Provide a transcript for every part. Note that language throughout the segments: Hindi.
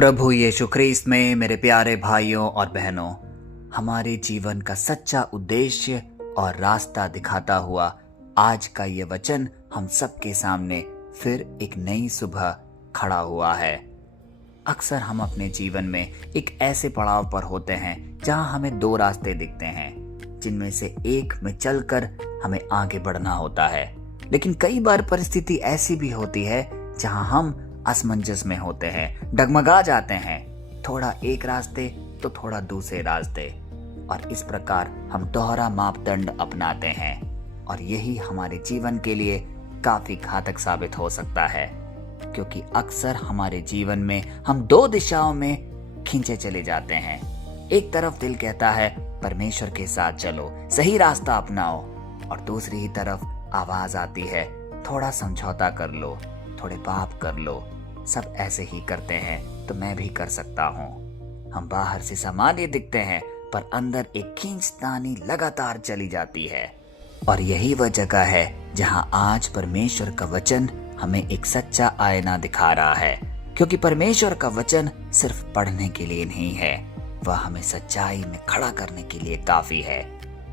प्रभु यीशु ख्रीस्त में मेरे प्यारे भाइयों और बहनों, हमारे जीवन का सच्चा उद्देश्य और रास्ता दिखाता हुआ आज का ये वचन हम सबके सामने फिर एक नई सुबह खड़ा हुआ है। अक्सर हम अपने जीवन में एक ऐसे पड़ाव पर होते हैं जहां हमें दो रास्ते दिखते हैं, जिनमें से एक में चलकर हमें आगे बढ़ना होता है। लेकिन कई बार परिस्थिति ऐसी भी होती है जहां हम असमंजस में होते हैं, डगमगा जाते हैं, थोड़ा एक रास्ते तो थोड़ा दूसरे रास्ते, और इस प्रकार हम दोहरा मापदंड अपनाते हैं। और यही हमारे जीवन के लिए काफी घातक साबित हो सकता है, क्योंकि अक्सर हमारे जीवन में हम दो दिशाओं में खींचे चले जाते हैं। एक तरफ दिल कहता है परमेश्वर के साथ चलो, सही रास्ता अपनाओ, और दूसरी ही तरफ आवाज आती है थोड़ा समझौता कर लो, थोड़े पाप कर लो, सब ऐसे ही करते हैं तो मैं भी कर सकता हूँ। हम बाहर से सामान्य दिखते हैं पर अंदर एक खींचतानी लगातार चली जाती है। और यही वह जगह है जहाँ आज परमेश्वर का वचन हमें एक सच्चा आईना दिखा रहा है, क्योंकि परमेश्वर का वचन सिर्फ पढ़ने के लिए नहीं है, वह हमें सच्चाई में खड़ा करने के लिए काफी है।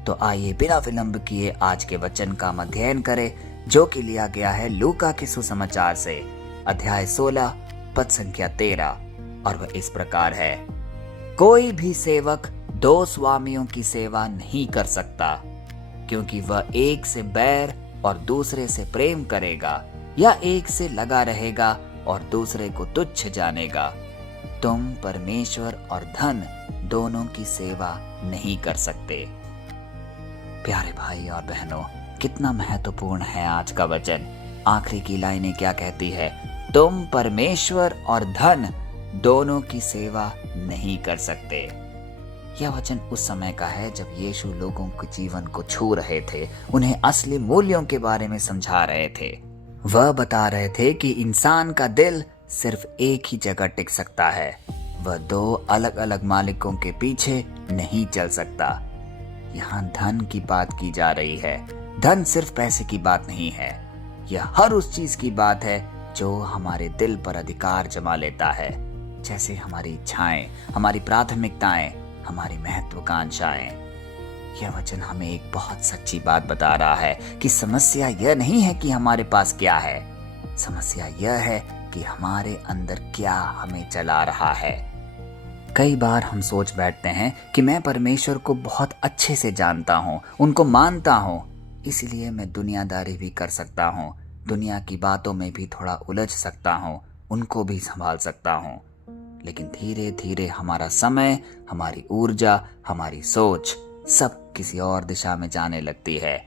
तो आइए बिना विलंब किए आज के वचन का हम अध्ययन करें, जो कि लिया गया है लूका के सुसमाचार से, अध्याय 16 पद संख्या 13, और वह इस प्रकार है। कोई भी सेवक दो स्वामियों की सेवा नहीं कर सकता, क्योंकि वह एक से बैर और दूसरे से प्रेम करेगा, या एक से लगा रहेगा और दूसरे को तुच्छ जानेगा। तुम परमेश्वर और धन दोनों की सेवा नहीं कर सकते। प्यारे भाई और बहनों, कितना महत्वपूर्ण है आज का वचन। आखिरी की लाइनें क्या कहती है? तुम परमेश्वर और धन दोनों की सेवा नहीं कर सकते। यह वचन उस समय का है जब यीशु लोगों के जीवन को छू रहे थे, उन्हें असली मूल्यों के बारे में समझा रहे थे। वह बता रहे थे कि इंसान का दिल सिर्फ एक ही जगह टिक सकता है, वह दो अलग अलग मालिकों के पीछे नहीं चल सकता। यहाँ धन की बात की जा रही है। धन सिर्फ पैसे की बात नहीं है, यह हर उस चीज की बात है जो हमारे दिल पर अधिकार जमा लेता है, जैसे हमारी इच्छाएं, हमारी प्राथमिकताएं, हमारी महत्वाकांक्षाएं। यह वचन हमें एक बहुत सच्ची बात बता रहा है कि समस्या यह नहीं है कि हमारे पास क्या है, समस्या यह है कि हमारे अंदर क्या हमें चला रहा है। कई बार हम सोच बैठते हैं कि मैं परमेश्वर को बहुत अच्छे से जानता हूँ, उनको मानता हूँ, इसलिए मैं दुनियादारी भी कर सकता हूँ, दुनिया की बातों में भी थोड़ा उलझ सकता हूँ, उनको भी संभाल सकता हूँ। लेकिन धीरे धीरे हमारा समय, हमारी ऊर्जा, हमारी सोच सब किसी और दिशा में जाने लगती है,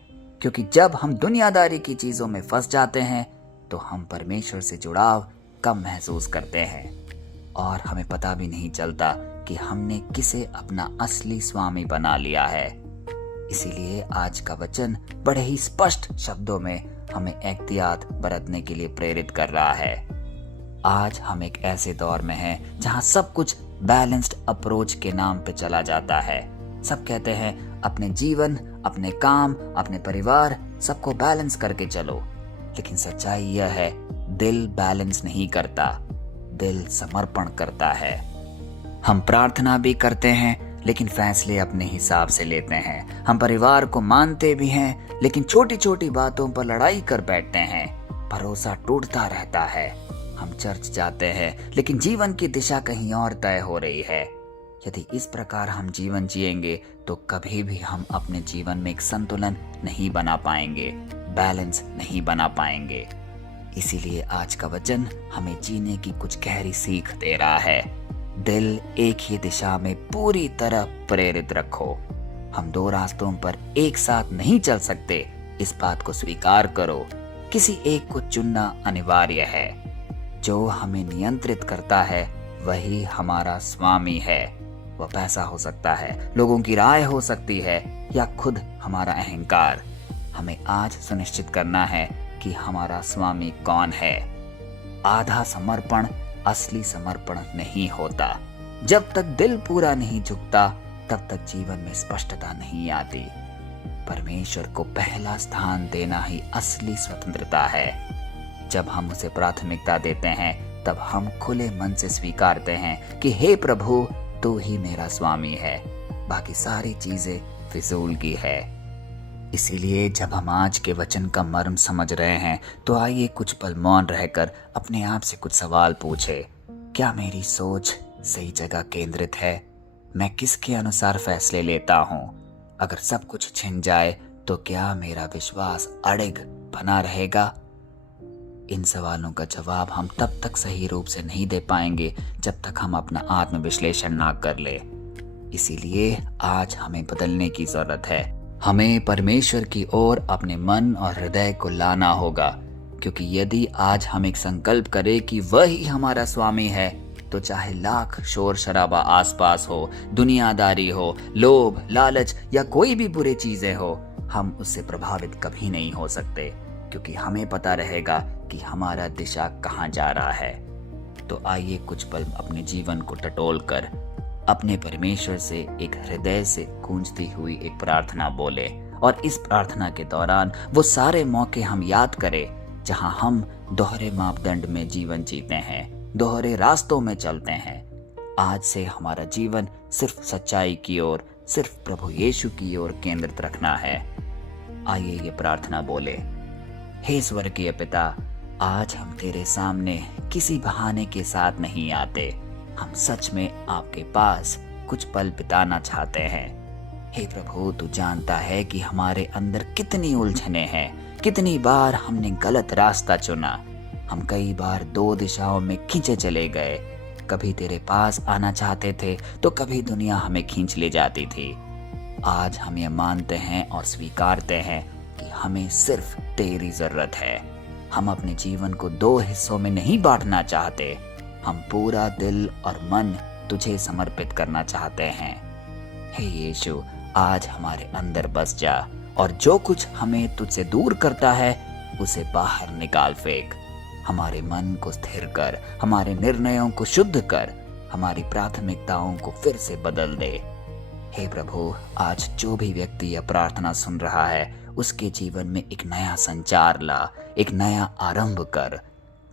क्योंकि जब हम दुनियादारी की चीजों में फंस जाते हैं तो हम परमेश्वर से जुड़ाव कम महसूस करते हैं, और हमें पता भी नहीं चलता कि हमने किसे अपना असली स्वामी बना लिया है। इसीलिए आज का वचन बड़े ही स्पष्ट शब्दों में हमें एहतियात बरतने के लिए प्रेरित कर रहा है। आज हम एक ऐसे दौर में हैं जहां सब कुछ बैलेंस्ड अप्रोच के नाम पे चला जाता है। सब कहते हैं अपने जीवन, अपने काम, अपने परिवार, सबको बैलेंस करके चलो। लेकिन सच्चाई यह है, दिल बैलेंस नहीं करता, दिल समर्पण करता है। हम प्रार्थना भी करते हैं लेकिन फैसले अपने हिसाब से लेते हैं। हम परिवार को मानते भी हैं लेकिन छोटी छोटी बातों पर लड़ाई कर बैठते हैं। भरोसा टूटता रहता है। हम चर्च जाते हैं लेकिन जीवन की दिशा कहीं और तय हो रही है। यदि इस प्रकार हम जीवन जिएंगे तो कभी भी हम अपने जीवन में एक संतुलन नहीं बना पाएंगे, बैलेंस नहीं बना पाएंगे। इसीलिए आज का वचन हमें जीने की कुछ गहरी सीख दे रहा है। दिल एक ही दिशा में पूरी तरह प्रेरित रखो। हम दो रास्तों पर एक साथ नहीं चल सकते, इस बात को स्वीकार करो। किसी एक को चुनना अनिवार्य है। जो हमें नियंत्रित करता है वही हमारा स्वामी है। वह पैसा हो सकता है, लोगों की राय हो सकती है, या खुद हमारा अहंकार। हमें आज सुनिश्चित करना है कि हमारा स्वामी कौन है। आधा समर्पण असली समर्पण नहीं होता। जब तक दिल पूरा नहीं झुकता तब तक जीवन में स्पष्टता नहीं आती। परमेश्वर को पहला स्थान देना ही असली स्वतंत्रता है। जब हम उसे प्राथमिकता देते हैं तब हम खुले मन से स्वीकारते हैं कि हे प्रभु, तू ही मेरा स्वामी है, बाकी सारी चीजें फिजूल की है। इसीलिए जब हम आज के वचन का मर्म समझ रहे हैं तो आइए कुछ पल मौन रहकर अपने आप से कुछ सवाल पूछे। क्या मेरी सोच सही जगह केंद्रित है? मैं किसके अनुसार फैसले लेता हूँ? अगर सब कुछ छिन जाए तो क्या मेरा विश्वास अड़िग बना रहेगा? इन सवालों का जवाब हम तब तक सही रूप से नहीं दे पाएंगे जब तक हम अपना आत्मविश्लेषण ना कर ले। इसीलिए आज हमें बदलने की जरूरत है। हमें परमेश्वर की ओर अपने मन और हृदय को लाना होगा, क्योंकि यदि आज हम एक संकल्प करें कि वह ही हमारा स्वामी है, तो चाहे लाख शोर शराबा आसपास हो, दुनियादारी हो, लोभ, लालच या कोई भी बुरी चीजें हो, हम उससे प्रभावित कभी नहीं हो सकते, क्योंकि हमें पता रहेगा कि हमारा दिशा कहाँ जा रहा है। तो आइए कुछ पल अपने जीवन को टटोल कर अपने परमेश्वर से एक हृदय से गूंजती हुई एक प्रार्थना बोले, और इस प्रार्थना के दौरान वो सारे मौके हम याद करें जहां हम दोहरे मापदंड में जीवन जीते हैं, दोहरे रास्तों में चलते हैं। आज से हमारा जीवन सिर्फ सच्चाई की ओर, सिर्फ प्रभु यीशु की ओर केंद्रित रखना है। आइए ये प्रार्थना बोले। हे स्वर्गीय पिता, आज हम तेरे सामने किसी बहाने के साथ नहीं आते, हम सच में आपके पास कुछ पल बिताना चाहते हैं। हे प्रभु, तू जानता है कि हमारे अंदर कितनी उलझने हैं, कितनी बार हमने गलत रास्ता चुना। हम कई बार दो दिशाओं में खींचे चले गए, कभी तेरे पास आना चाहते थे तो कभी दुनिया हमें खींच ले जाती थी। आज हम ये मानते हैं और स्वीकारते हैं कि हमें सिर्फ तेरी जरूरत है। हम अपने जीवन को दो हिस्सों में नहीं बांटना चाहते, हम पूरा दिल और मन तुझे समर्पित करना चाहते हैं। हे यीशु, आज हमारे अंदर बस जा और जो कुछ हमें तुझसे दूर करता है उसे बाहर निकाल फेंक। हमारे मन को स्थिर कर, हमारे निर्णयों को शुद्ध कर, हमारी प्राथमिकताओं को फिर से बदल दे। हे प्रभु, आज जो भी व्यक्ति यह प्रार्थना सुन रहा है उसके जीवन में एक नया संचार ला, एक नया आरंभ कर।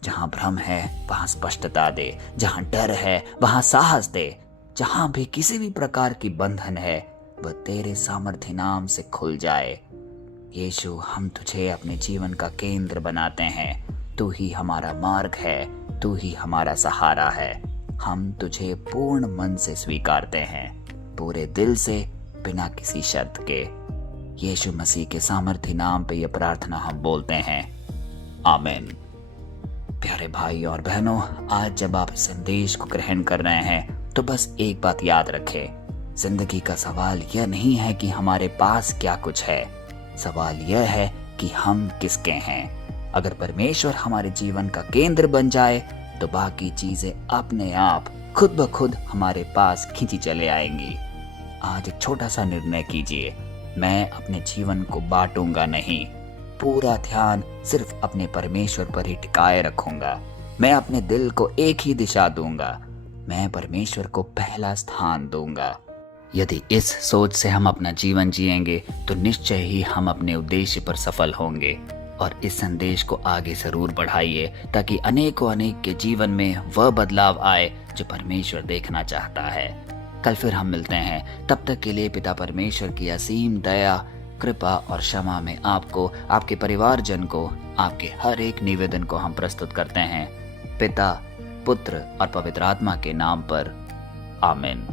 जहां भ्रम है वहां स्पष्टता दे, जहां डर है वहां साहस दे, जहां भी किसी भी प्रकार की बंधन है वह तेरे सामर्थ्य नाम से खुल जाए। यीशु, हम तुझे अपने जीवन का केंद्र बनाते हैं। तू ही हमारा मार्ग है, तू ही हमारा सहारा है। हम तुझे पूर्ण मन से स्वीकारते हैं, पूरे दिल से, बिना किसी शर्त के। यीशु मसीह के सामर्थ्य नाम पे यह प्रार्थना हम बोलते हैं, आमीन। प्यारे भाई और बहनों, आज जब आप इस संदेश को ग्रहण कर रहे हैं तो बस एक बात याद रखें, जिंदगी का सवाल यह नहीं है कि हमारे पास क्या कुछ है, सवाल यह है कि हम किसके हैं। अगर परमेश्वर हमारे जीवन का केंद्र बन जाए तो बाकी चीजें अपने आप खुद ब खुद हमारे पास खींची चले आएंगी। आज एक छोटा सा निर्णय कीजिए, मैं अपने जीवन को बांटूंगा नहीं, पूरा ध्यान सिर्फ अपने परमेश्वर पर ही टिकाए रखूंगा। मैं अपने दिल को एक ही दिशा दूंगा, मैं परमेश्वर को पहला स्थान दूंगा। यदि इस सोच से हम अपना जीवन जिएंगे तो निश्चय ही हम अपने उद्देश्य पर सफल होंगे। और इस संदेश को आगे जरूर बढ़ाइए ताकि अनेकों अनेक के जीवन में वह बदलाव आए जो परमेश्वर देखना चाहता है। कल फिर हम मिलते हैं, तब तक के लिए पिता परमेश्वर की असीम दया, कृपा और क्षमा में आपको, आपके परिवारजन को, आपके हर एक निवेदन को हम प्रस्तुत करते हैं, पिता, पुत्र और पवित्र आत्मा के नाम पर, आमीन।